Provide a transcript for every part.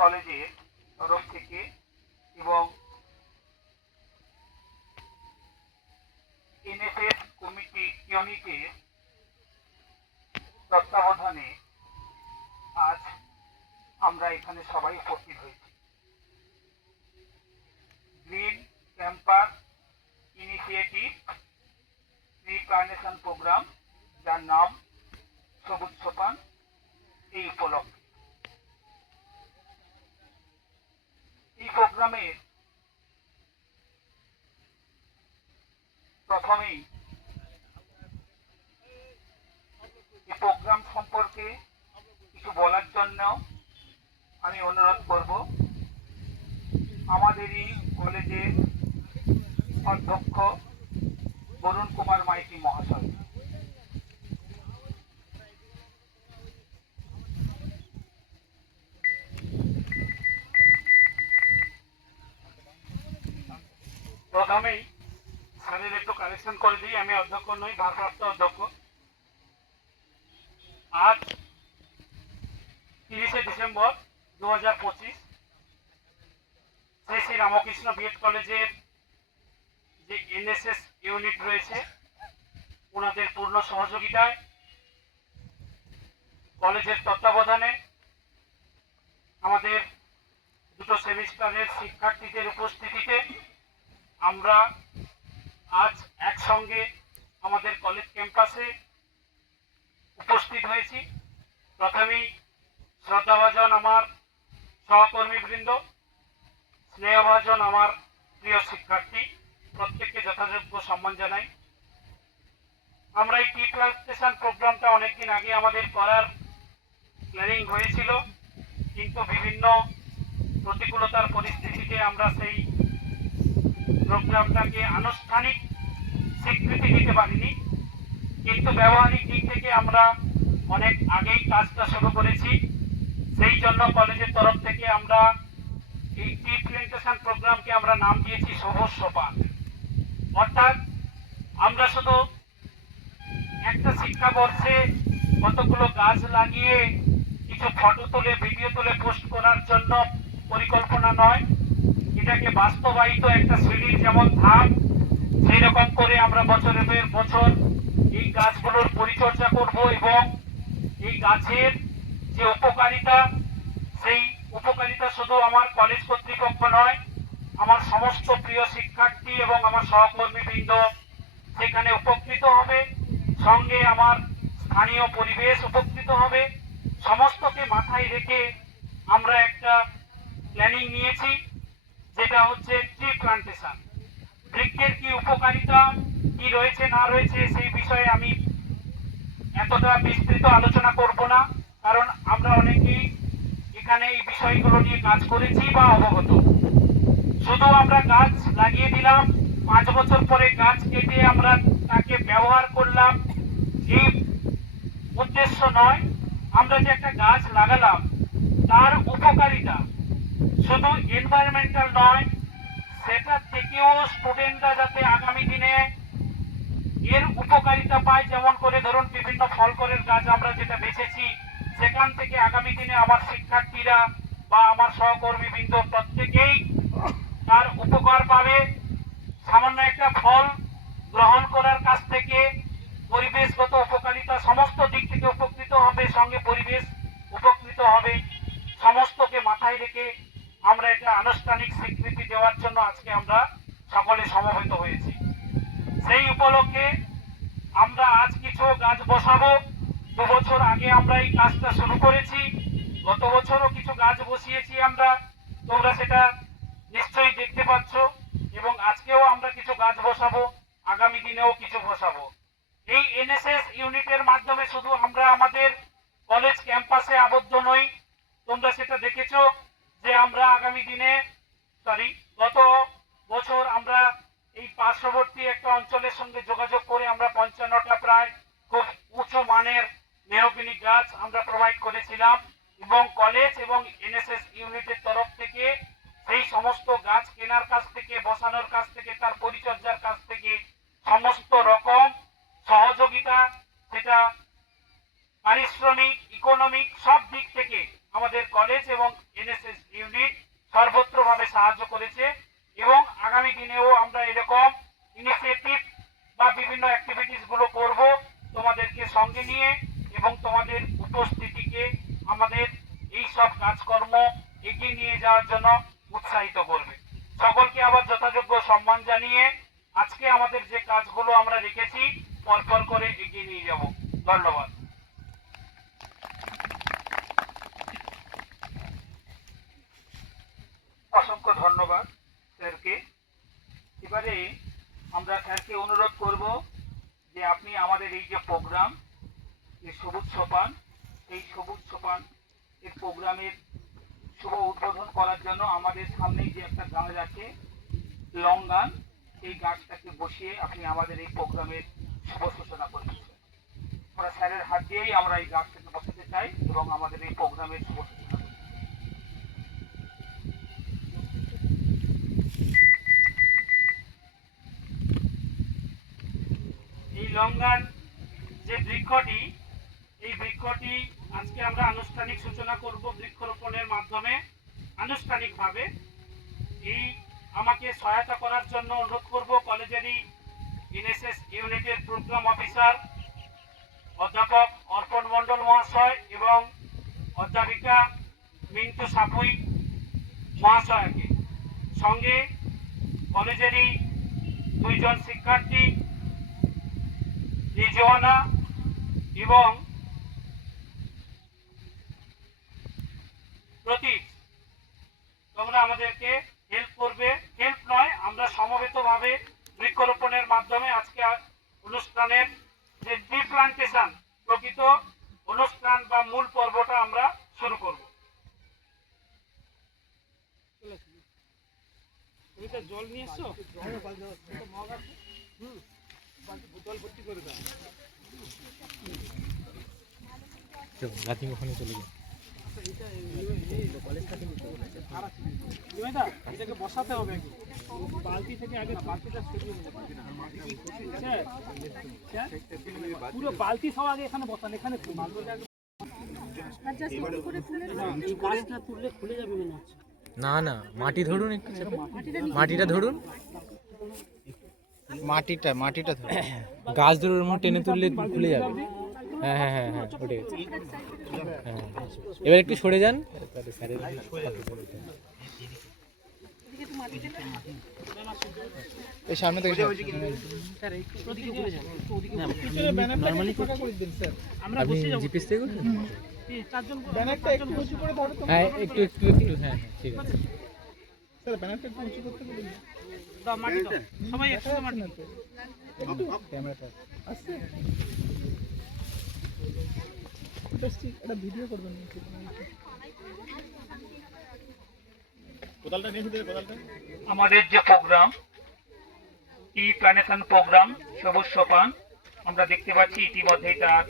কলেজের তরফ থেকে এবং এনএসএস কমিটি ইউনিটের তত্ত্বাবধানে আজ আমরা এখানে সবাই উপস্থিত হয়েছি। Green campus initiative tree plantation programme, যার নাম সবুজ সোপান, এই উপলক্ষে এই প্রোগ্রামের প্রথমেই এই প্রোগ্রাম সম্পর্কে কিছু বলার জন্য আমি অনুরোধ করব আমাদেরই কলেজের অধ্যক্ষ বরুণ কুমার মাইতি মহাশয়। প্রথমেই স্যারের একটু কালেকশন করে দিই, আমি অধ্যক্ষ নই, ভারপ্রাপ্ত অধ্যক্ষ। আজ 30শে ডিসেম্বর 2025 শ্রী শ্রী রামকৃষ্ণ বিএড কলেজের যে এনএসএস ইউনিট রয়েছে ওনাদের পূর্ণ সহযোগিতায় কলেজের তত্ত্বাবধানে আমাদের দুটো সেমিস্টারের শিক্ষার্থীদের উপস্থিতিতে আমরা আজ একসঙ্গে আমাদের কলেজ ক্যাম্পাসে উপস্থিত হয়েছি। প্রথমেই শ্রদ্ধাভাজন আমার সহকর্মীবৃন্দ, স্নেহভাজন আমার প্রিয় শিক্ষার্থী, প্রত্যেককে যথাযোগ্য সম্মান জানাই। আমরা এই ট্রি প্লান্টেশন প্রোগ্রামটা অনেকদিন আগে আমাদের করার প্ল্যানিং হয়েছিল, কিন্তু বিভিন্ন প্রতিকূলতার পরিস্থিতিতে আমরা সেই প্রোগ্রামটাকে আনুষ্ঠানিক স্বীকৃতি দিতে পারিনি। কিন্তু ব্যবহারিক দিক থেকে আমরা অনেক আগেই কাজটা শুরু করেছি। সেই জন্য কলেজের তরফ থেকে আমরা এই ট্রি প্লান্টেশন প্রোগ্রামকে আমরা নাম দিয়েছি সবুজ সোপান। অর্থাৎ আমরা শুধু একটা শিক্ষাবর্ষে কতগুলো গাছ লাগিয়ে কিছু ফটো তুলে ভিডিও তুলে পোস্ট করার জন্য পরিকল্পনা নয়, এটাকে বাস্তবায়িত একটা সিঁড়ির যেমন ধাপ, সেই রকম করে আমরা বছরের বছর এই গাছগুলোর পরিচর্যা করব এবং এই গাছের যে উপকারিতা, সেই উপকারিতা শুধু আমার কলেজ কর্তৃপক্ষ নয়, আমার সমস্ত প্রিয় শিক্ষার্থী এবং আমার সহকর্মীবৃন্দ সেখানে উপকৃত হবে, সঙ্গে আমার স্থানীয় পরিবেশ উপকৃত হবে। সমস্তকে মাথায় রেখে আমরা একটা প্ল্যানিং নিয়েছি, যেটা হচ্ছে ট্রি প্লান্টেশন। বৃক্ষের কি উপকারিতা কি রয়েছে না রয়েছে সেই বিষয়ে আমি এতটা বিস্তৃত আলোচনা করব না, কারণ আমরা অনেকেই এখানে এই বিষয়গুলো নিয়ে কাজ করেছি বা অবগত। শুধু আমরা গাছ লাগিয়ে দিলাম, 5 বছর পরে গাছ কেটে আমরা তাকে ব্যবহার করলাম, এই উদ্দেশ্য নয়। আমরা যে একটা গাছ লাগালাম তার উপকারিতা শুধু এনভায়রনমেন্টাল নয়, সেটা থেকেও স্টুডেন্টরা যাতে আগামী দিনে এর উপকারিতা পায়। যেমন করে ধরুন বিভিন্ন ফল ফলের গাছ আমরা যেটা বেছেছি, সেখান থেকে আগামী দিনে আমার শিক্ষার্থীরা বা আমার সহকর্মীবৃন্দ প্রত্যেকেই তার উপকার পাবে। সামান্য একটা ফল গ্রহণ করার কাছ থেকে পরিবেশগত উপকারিতা সমস্ত দিক থেকে উপকৃত হবে, সঙ্গে পরিবেশ উপকৃত হবে। সমস্তকে মাথায় রেখে আমরা এটা আনুষ্ঠানিক স্বীকৃতি দেওয়ার জন্য আজকে আমরা সকলে সমবেত হয়েছি। সেই উপলক্ষে আমরা আজ কিছু গাছ বসাবো। 2 বছর আগে আমরা এই কাজটা শুরু করেছি, গত বছরও কিছু গাছ বসিয়েছি আমরা, তোমরা সেটা নিশ্চয়ই দেখতে পাচ্ছ। এবং আজকেও আমরা কিছু গাছ বসাবো, আগামী দিনেও কিছু বসাবো। এই এনএসএস ইউনিটের মাধ্যমে শুধু আমরা আমাদের কলেজ ক্যাম্পাসে আবদ্ধ নই, তোমরা সেটা দেখেছো যে আমরা আগামী দিনে গত বছর আমরা এই পার্শ্ববর্তী একটা অঞ্চলের সঙ্গে যোগাযোগ করে আমরা 55টা প্রায় খুব উঁচু মানের মেহগনি গাছ আমরা প্রোভাইড করেছিলাম, এবং কলেজ এবং এনএসএস ইউনিটের তরফ থেকে সেই সমস্ত গাছ কেনার কাছ থেকে, বসানোর কাছ থেকে, তার পরিচর্যার কাছ থেকে সমস্ত রকম সহযোগিতা, সেটা পারিশ্রমিক, ইকোনমিক সব দিক থেকে আমাদের কলেজ এবং এনএসএস ইউনিট সর্বত্রভাবে সাহায্য করেছে এবং আগামী দিনেও আমরা এরকম ইনিশিয়েটিভ বা বিভিন্ন অ্যাক্টিভিটিসগুলো করব তোমাদেরকে সঙ্গে নিয়ে এবং তোমাদের উপস্থিতিকে আমাদের এই সব কাজকর্ম এগিয়ে নিয়ে যাওয়ার জন্য উৎসাহিত করবে। সকলকে আবার যথাযোগ্য সম্মান জানিয়ে আজকে আমাদের যে কাজগুলো আমরা রেখেছি পরপর করে এগিয়ে নিয়ে যাব। ধন্যবাদ। অসংখ্য ধন্যবাদ স্যারকে। এবারে আমরা স্যারকে অনুরোধ করব যে আপনি আমাদের এই যে প্রোগ্রাম এই সবুজ সোপান, এই সবুজ সোপান এর প্রোগ্রামের শুভ উদ্বোধন করার জন্য আমাদের সামনেই যে একটা গাছ আছে লং গান, এই গাছটাকে বসিয়ে আপনি আমাদের এই প্রোগ্রামের শুভ সূচনা করবেন। আমরা স্যারের হাত দিয়েই আমরা এই গাছটাকে বসাতে চাই এবং আমাদের এই প্রোগ্রামের শুভ সূচনা করব। এই লং গান যে বৃক্ষটি, এই বৃক্ষটি আজকে আমরা আনুষ্ঠানিক সূচনা করব বৃক্ষরোপণের মাধ্যমে আনুষ্ঠানিকভাবে। এই আমাকে সহায়তা করার জন্য অনুরোধ করব কলেজেরই এনএসএস ইউনিটের প্রোগ্রাম অফিসার অধ্যাপক অর্পণ মণ্ডল মহাশয় এবং অধ্যাপিকা মিন্টু সাপুই মহাশয়কে, সঙ্গে কলেজেরই দুইজন শিক্ষার্থী রিজওয়ানা এবং প্রতীক, তোমরা আমাদেরকে হেল্প করবে। হেল্প নয়, আমরা সমবেতভাবে বৃক্ষরোপণের মাধ্যমে আজকে অনুষ্ঠানের যে ট্রি প্লান্টেশন প্রকৃত অনুষ্ঠান বা মূল পর্বটা আমরা শুরু করব। জল নিয়ে এসছো? বোতল ভর্তি করে দাও। ওখানে চলে যাও। এটাকে বসাতে হবে বালতি থেকে আগে, বালতিটা পুরো বালতি সব আগে এখানে বসান। এখানে গাছটা তুললে খুলে যাবে মনে হচ্ছে। না না, মাটি ধরুন, একটু মাটিটা ধরুন, মাটিটা ধরুন, গাছ ধরুন, টেনে তুললে খুলে যাবে। হ্যাঁ হ্যাঁ হ্যাঁ হ্যাঁ, ওঠে গেছে। হ্যাঁ, এবার একটু সরে যান। এই সামনে থেকে আপনি জিপিএস থেকে করছেন? হ্যাঁ, একটু একটু একটু, হ্যাঁ ঠিক আছে। সবাই একসাথে মাটি ক্যামেরাটা আসছে, এটা ভিডিও করবেন। আমাদের যে প্রোগ্রাম টি প্ল্যানেশন প্রোগ্রাম সবুজ সোপান, আমরা দেখতে পাচ্ছি ইতিমধ্যেই তার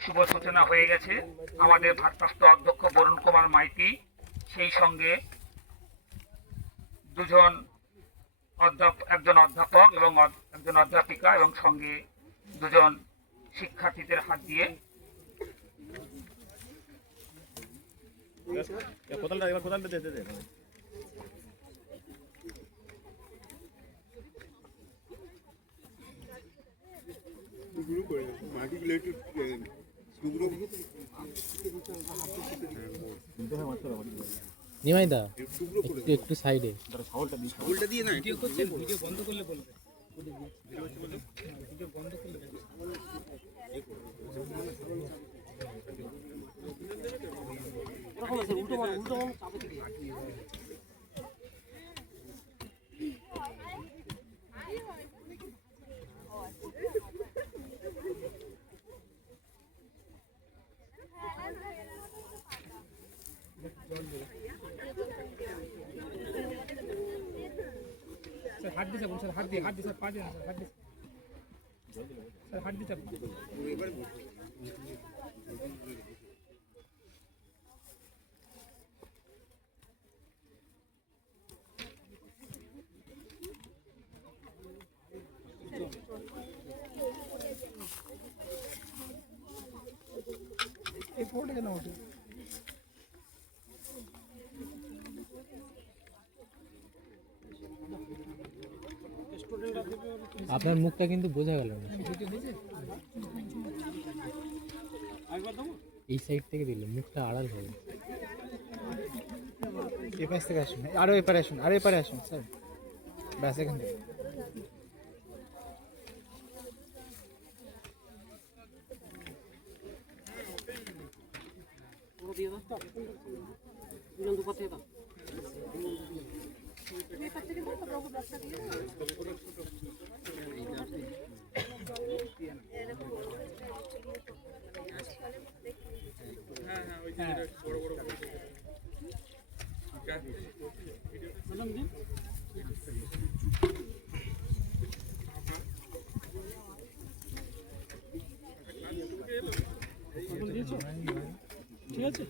শুভ সূচনা হয়ে গেছে। আমাদের ভারপ্রাপ্ত অধ্যক্ষ বরুণ কুমার মাইতি, সেই সঙ্গে একজন অধ্যাপক এবং একজন অধ্যাপিকা এবং সঙ্গে দুজন শিক্ষার্থীদের হাত দিয়ে নিমাই দা একটু একটু সাইডে। দিয়ে না ভিডিও করছেন, ভিডিও বন্ধ করলে বলবে। ভিডিও বন্ধ করলে উল্টো सर हाथ दी सर हाथ दी सर पा देना सर हाथ दी सर एक फोटो के ना আপনার মুখটা কিন্তু বোঝা গেল না। এই সাইড থেকে দিলে মুখটা আড়াল হবে। এই পাশ থেকে আসুন, আরো এপারে আসুন, আরো এপারে আসুন স্যার, ব্যাস এখান থেকে। ঠিক আছে।